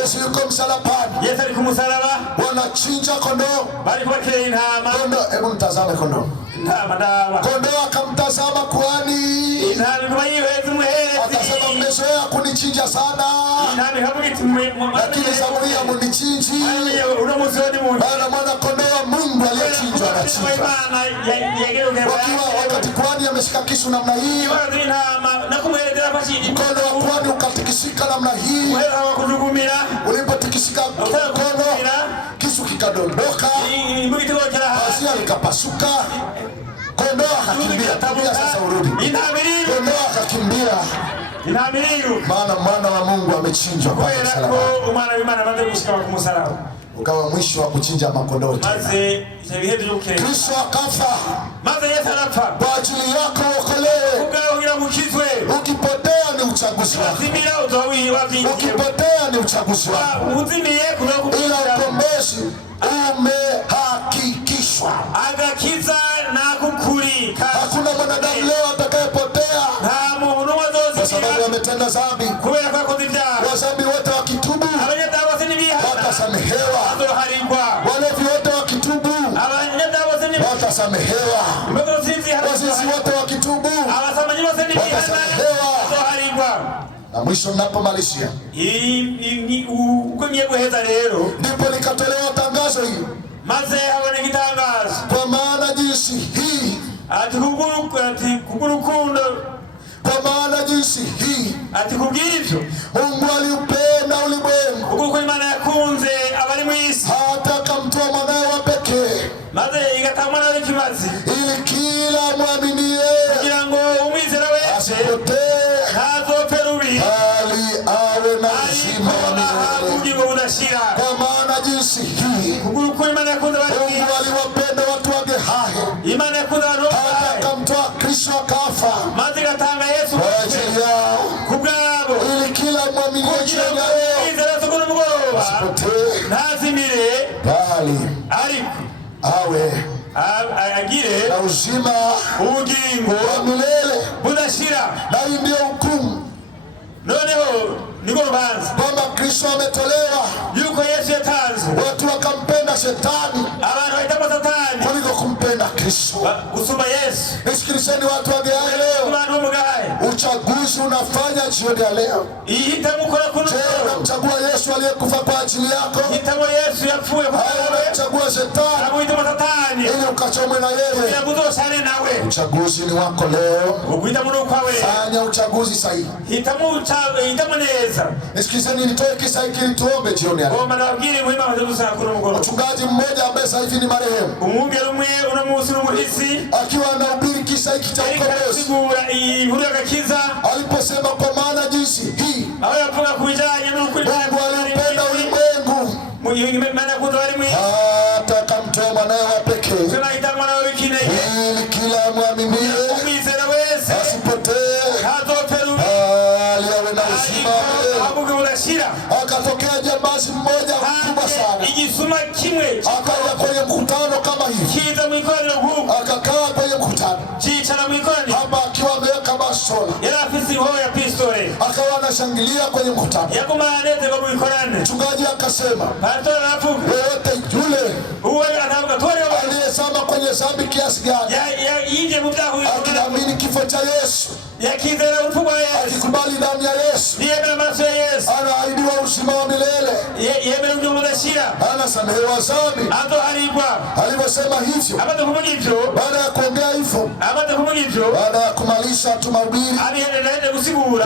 Yesu yuko msalabani, wanachinja kondoo. Hebu mtazame kondoo. Kondoo akamtazama kuhani, akasema mmezoea kunichinja sana, lakini zamu hii hamunichinji. Maana mwana kondoo wa Mungu aliyechinjwa anachinjwa. Wakati kuhani ameshika kisu namna hii, mkono wa kuhani ukatikisika namna hii. Ulipotikisika mkono, kisu kikadondoka, pazia likapasuka. Kondoo akakimbia. Sasa urudi. Kondoo akakimbia. Maana mwana wa Mungu amechinjwa kwa msalaba. Ukawa mwisho wa kuchinja makondoo. Kristo akafa kwa ajili yako uokolewe. Ukipotea ni uchaguzi wako. Ukipotea ni uchaguzi wako. Ila ukombozi umehakikishwa. Hakuna mwanadamu leo atakayepotea kwa sababu ametenda dhambi. Wazambi wote wakitubu watasamehewa. Walevi wote wakitubu watasamehewa. Wazinzi wote wakitubu watasamehewa. Na mwisho ninapomalizia, ndipo likatolewa tangazo hili. Kwa maana jinsi hii, kwa maana jinsi hii Mungu aliupenda ulimwengu hata akamtoa mwanawe wa pekee, ili kila mwaminie asipotee bali awe na uzima wa milele. Kwa maana jinsi hii Mungu aliwapenda watu wake hai, hata akamtoa Kristo akafa kwa ajili yao, ili kila mwaminiye asipotee, bali awe na uzima wa milele. Na hii ndio hukumu, kwamba Kristo ametolewa, watu wakampenda shetani kuliko kumpenda Kristo. Nisikilizeni watu wa Gehaya leo, uchaguzi unafanya jioni ya leo. Je, unamchagua Yesu aliyekufa kwa ajili yako, au unamchagua shetani ili ukachomwe na yeye? Uchaguzi ni wako leo. Fanya uchaguzi sahihi. Nisikilizeni, nitoe kisa hiki ili tuombe jioni ya leo. Mchungaji mmoja ambaye sasa hivi ni marehemu, akiwa anahubiri kisa hiki cha ukombozi, aliposema kwa maana jinsi hii Mungu aliupenda ulimwengu hata akamtoa mwanawe wa pekee, ili kila mwaminiye asipotee, bali awe na uzima wa milele. Akatokea jambazi mmoja mkubwa sana, akaja kwenye mkutano kama hivi, akakaa kwenye mkutano hapa akiwa ameweka bastola, akawa anashangilia kwenye mkutano. Mchungaji akasema, yoyote yule aliyezama kwenye dhambi kiasi gani, akiamini kifo cha Yesu, akikubali damu ya Yesu, anaahidiwa uzima wa milele, anasamehewa dhambi. Aliposema hivyo, baada ya kuongea hivyo, baada ya kumaliza tu mahubiri,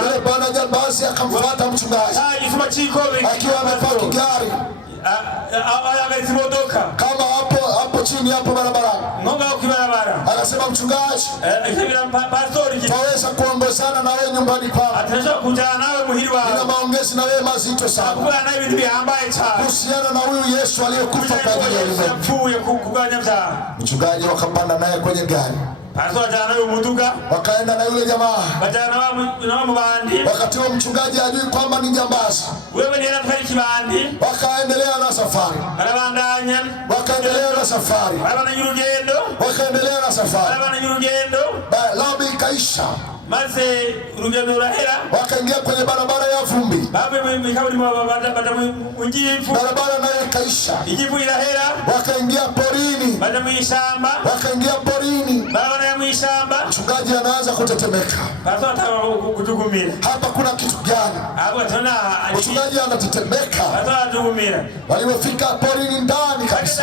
yule bwana jambazi akamfuata mchungaji akiwa amepaki gari kama hapo chini hapo barabarani. Akasema, mchungaji, twaweza kuongozana na wewe nyumbani kwako, nina maongezi na wewe mazito sana kuhusiana na huyu Yesu aliyekufa kwa ajili ya ulimwengu. Mchungaji wakapanda naye kwenye gari, wakaenda na yule jamaa. Wakati huo mchungaji ajui kwamba ni jambazi. Wakaendelea na safari, Labi ikaisha, wakaingia kwenye barabara ya vumbi, barabara nayo ikaisha, wakaingia porini, mchungaji anaanza kutetemeka. Hapa kuna kitu gani? Mchungaji anatetemeka. Walipofika porini ndani kabisa,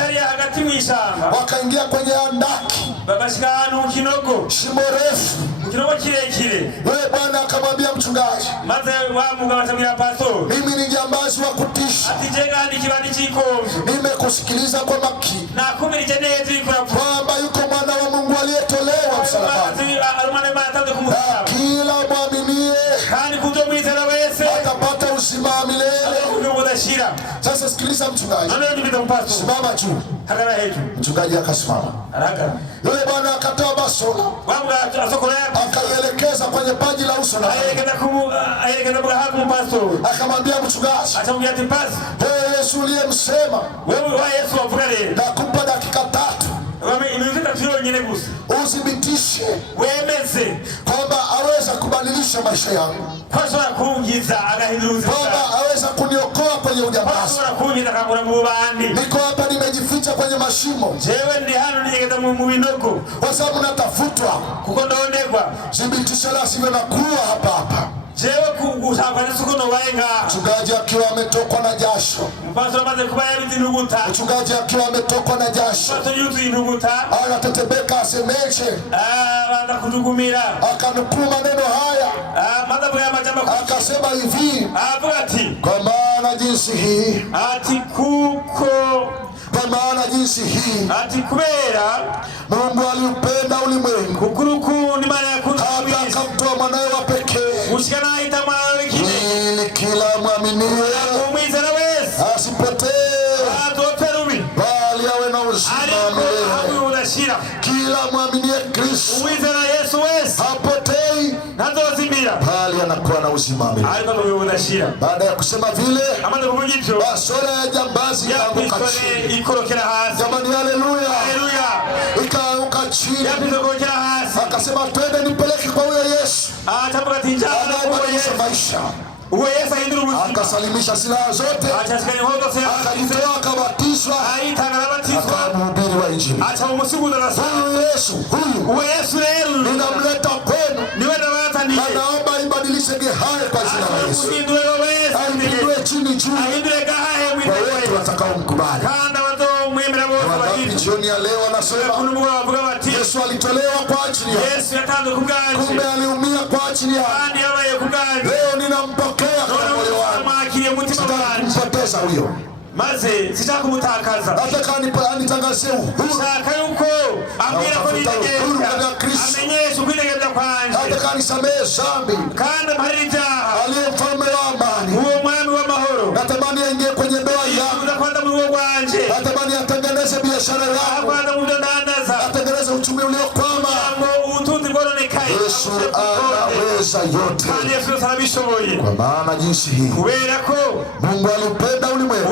wakaingia kwenye handaki, shimo refu. Yule bwana akamwambia mchungaji, mimi ni jambazi wa kutisha, nimekusikiliza kwa makini kwamba yuko mwana wa Mungu aliyetolewa msalabani, na kila mwaminiye atapata uzima wa milele. Sasa sikiliza mchungaji, simama juu. Mchungaji akasimama. Yule bwana akatoa bastola, akaielekeza kwenye paji la uso lake, akamwambia mchungaji, wewe Yesu uliyemsema, nakupa dakika 3 uthibitishe kwamba aweza kubadilisha maisha yangu, kwamba aweza kuniokoa kwenye ujambazi. Niko hapa nimejificha kwenye mashimo, kwa sababu natafutwa. Thibitisha la sivyo nakuwa hapa. Mchungaji akiwa ametokwa na jasho, anatetemeka, asemeche, akanukuu maneno haya, akasema hivi, kwa maana jinsi hii Mungu aliupenda ulimwengu hata akamtoa mwanawe wa pekee, gushikana itamara wikine ili kila mwaminiye umwizera wese asipotee atopferumi bali awe na uzima milele. Kila mwaminiye Kristo umwizera Yesu wese hapotei ntazozimira bali anakuwa na uzima milele. Baada ya kusema vile, basora ya jambazi ikaanguka chini. Jamani, haleluya. Ikaanguka chini. Akasema twende nipeleke kwa huyo Yesu anayebadilisha maisha. Akasalimisha silaha zote, akajitoa, akabatizwa, akamhubiri wa Injili. Huyu Yesu ninamleta kwenu, na naomba ibadilishe Gehazi kwa jina la Yesu. Aipindue chini juu kwa wetu watakaomkubali. Wangapi jioni ya leo wanasema Yesu alitolewa kwa ajili yangu, kumbe aliumia kwa ajili yangu. Leo ninampokea kwa moyo wangu, sitakumpoteza huyo. Maze sitakumutakasa, nataka anitangazie uhuru, nataka yuko ambira ko nitegeka amenyesha kwitegeka kwanje, nataka nisamehe dhambi kandi marija aliye mfalme wa amani, uwo mwami wa mahoro. Natamani aingie kwenye ndoa yangu, nakwenda mu rugo rwanje, natamani atengeneze biashara yangu, nakwenda mu ndandaza, atengeneze uchumi uliokwama. utunzi bworonekaye. Yesu anaweza yote, kandi Yesu arabishoboye. Kwa maana jinsi hii kubera ko Mungu alipenda ulimwengu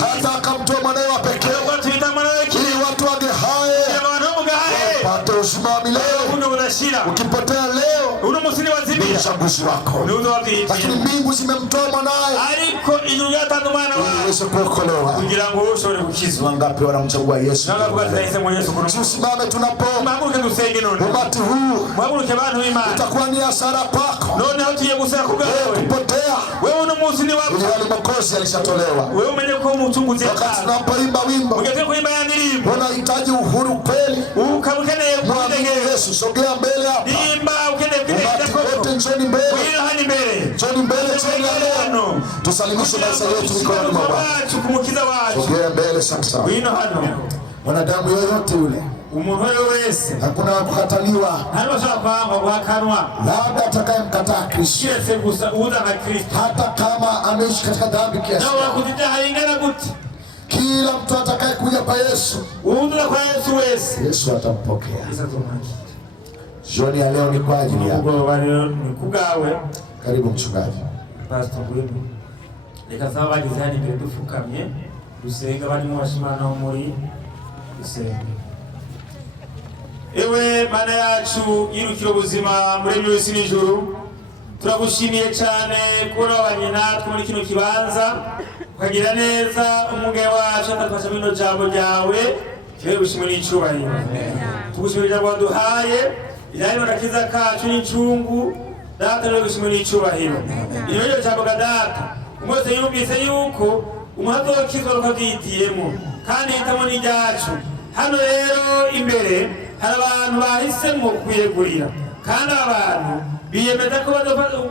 hata akamtoa mwanawe wa pekee ili watu wage hai wapate uzima wa milele. Ukipotea leo ni uchaguzi wako, lakini mbingu zimemtoa mwanawe ili uweze kuokolewa. Wangapi wanamchagua Yesu? Tusimame tunapoomba. Umati huu utakuwa ni hasara kwako. Ukipotea ili wale Mwokozi alishatolewa. Wakati tunapoimba wimbo unahitaji uhuru kweli, mwamini Yesu, sogea mbele hapa. Umati wote njoni mbele, njoni mbele, njoni leo. Tusalimishe maisha yetu mikononi mwa Bwana. Sogea mbele sasa. Mwanadamu yoyote yule, hakuna kukataliwa, labda atakayemkataa Kristo, hata kama ameishi katika dhambi kiasi. Kila mtu atakayekuja kwa Yesu, Yesu atampokea. Jioni ya leo ni kwa ajili yako. Karibu mchungaji. Pastor Gwenu. Nikasaba bagize hadi mbere dufukamye dusenga bari mu bashimana muri dusenga. Ewe Mana yacu yirukira ubuzima muri byose n'ijuru, turagushimiye cyane kubona abanyina muri kino kibanza, ukagira neza umuge wacu atafasha bino jambo ryawe. Yewe gushimira icubahiro. Tugushimira ngo duhaye ijyanye n'agakiza kacu n'incungu. Data rero gushimira icubahiro. Iyo ryo jambo data umwese yumvise yuko umuhato wakizwa rukabyitiyemo kandi hitamo n'iryacu. Hano rero imbere hari abantu bahisemo kwiyegurira, kandi abantu biyemeza ko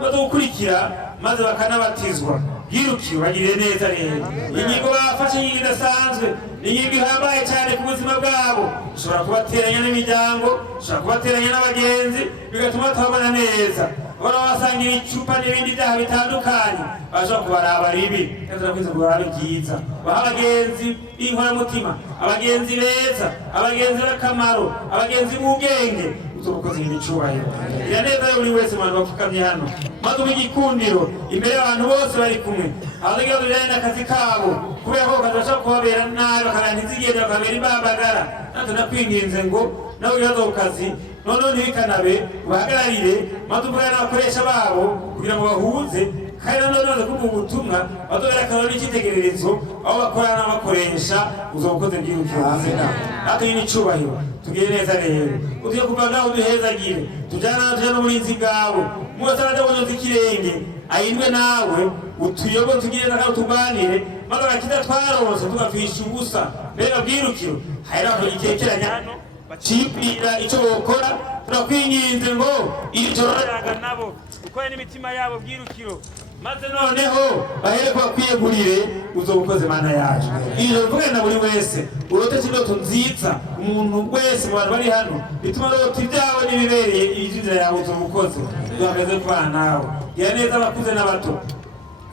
bazokurikira maze bakanabatizwa. Yirukira bagire neza rero. Inyigo bafashe nyingi idasanzwe, inyigo ihambaye cyane ku buzima bwabo. Ushobora kubateranya n'imiryango, ushobora kubateranya n'abagenzi, bigatuma tubabona neza. Bora wasangira icupa n'ibindi byaha bitandukanye, bashobora kubaraba ribi, kandi kwiza kubara byiza. Baha abagenzi b'inkora mutima, abagenzi beza, abagenzi b'akamaro, abagenzi b'ubwenge, uzokoze ibicubahiro. Ira neza buri wese mu bantu bafukamye hano, maze ubigikundiro imbere y'abantu bose bari kumwe. Abagira bijyanye n'akazi kabo, kubera ko kadashaka kubabera nabi, bakanantizigenda bakabera imbambagara. Natwe nakwinginze ngo nawe urazo kazi none ntibikanabe bahagararire maze ubwana n'abakoresha babo kugira ngo bahuze, kandi none kuko ubutumwa batogera akarori n'ikitegererezo aho bakora n'abakoresha uzobukoze bw'ubuzima. Natwe n'icubahiro tugire neza rero, ugiye kuva ngaho duhezagire, tujyana n'uburinzi bwawe. Mwese abatabonye ikirenge ayindwe nawe, utuyobo tugire n'aho tuganire, maze agakiza twaronse tugapfisha ubusa. Mbega bwirukiro hari aho ikekeranya hano cipira icyo bokora. Turakwinginze ngo iri joro nabo bakore n'imitima yabo bwirukiro maze noneho bahereko bakwiyegurire uzobukoze mana yacu ijoro rivugane na buri wese urote indoto nziza umuntu wese mu bantu bari hano bituma rota ibyawe n'ibibereye inzira yawe uzobukoze duhagaze kubana nawe gira neza abakuze n'abato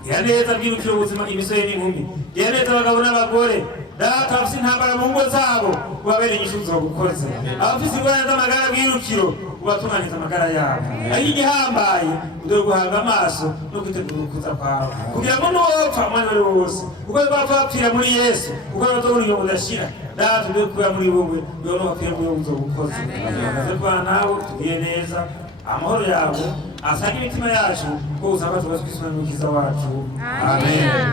gira neza bwirukiro ubuzima imisore n'inkumi gira neza abagabo n'abagore data bafite intambara mu ngo zabo ubabereye inyishu uzobukoze abafite ingorane z'amagara bwirukiro ubatunganiza amagara yabo ari igihambaye dore guhanga amaso no kwitegura ukuza kwawe kugira ngo nopfa umwanya wari wose kuko bapfa bapfira muri Yesu kuko batobora iyo udashira data dore kuba muri wowe yo no bapfira muri wowe uzobukoze ugaze kwa nawe tugiye neza amahoro yawe asanga imitima yacu ko usaba tubasukiswa n'umukiza wacu amen.